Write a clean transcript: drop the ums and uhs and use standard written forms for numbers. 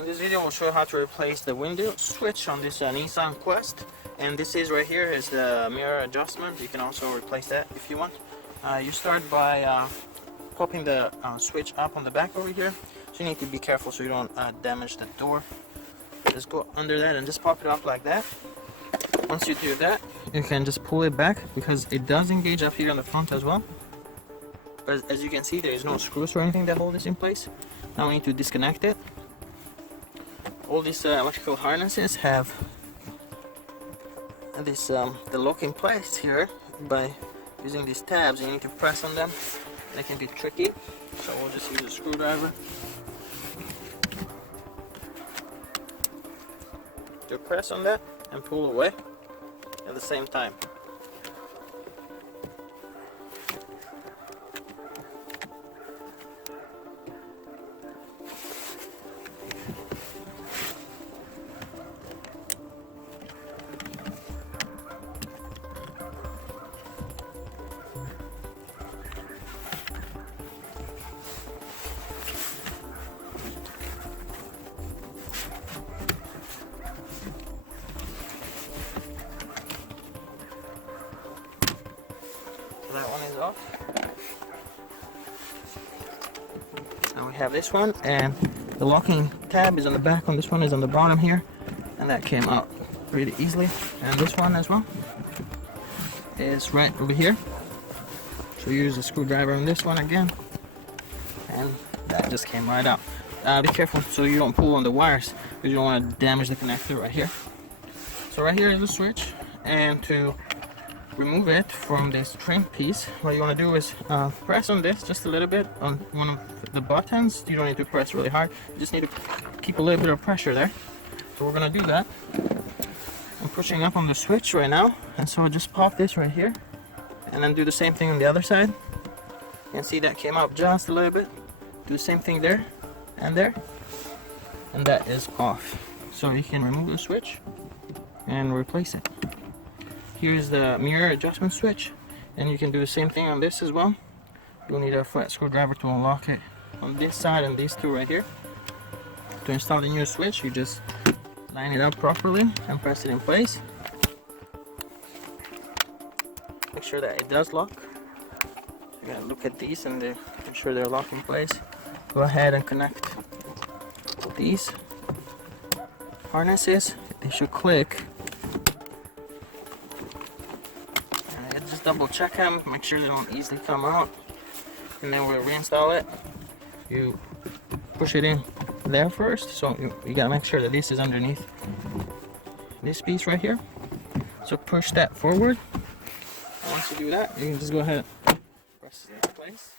In this video we'll show you how to replace the window switch on this Nissan Quest, and this is right here is the mirror adjustment. You can also replace that if you want. You start by popping the switch up on the back over here, so you need to be careful so you don't damage the door. Just go under that and just pop it up like that. Once you do that, you can just pull it back because it does engage up here on the front as well. But as you can see, there is no screws or anything that hold this in place. Now we need to disconnect it. All these electrical harnesses have this the locking place here by using these tabs. You need to press on them. They can be tricky, so we'll just use a screwdriver to press on that and pull away at the same time. That one is off. Now we have this one, and the locking tab is on the back, on this one is on the bottom here, and that came out really easily. And this one as well is right over here, so you use a screwdriver on this one again, and that just came right out. Be careful so you don't pull on the wires, because you don't want to damage the connector right here. So right here is the switch, and to remove it from this trim piece, what you want to do is press on this just a little bit on one of the buttons. You don't need to press really hard, you just need to keep a little bit of pressure there. So we're going to do that. I'm pushing up on the switch right now, and so just pop this right here and then do the same thing on the other side. You can see that came out just a little bit. Do the same thing there and there, and that is off. So you can remove the switch and replace it. Here's the mirror adjustment switch, and you can do the same thing on this as well. You'll need a flat screwdriver to unlock it on this side and these two right here. To install the new switch, you just line it up properly and press it in place. Make sure that it does lock. You gotta look at these and make sure they're locked in place. Go ahead and connect these harnesses. They should click. Just double check them, make sure they don't easily come out, and then we'll reinstall it. You push it in there first, so you gotta make sure that this is underneath this piece right here. So push that forward. And once you do that, you can just go ahead and press it in place.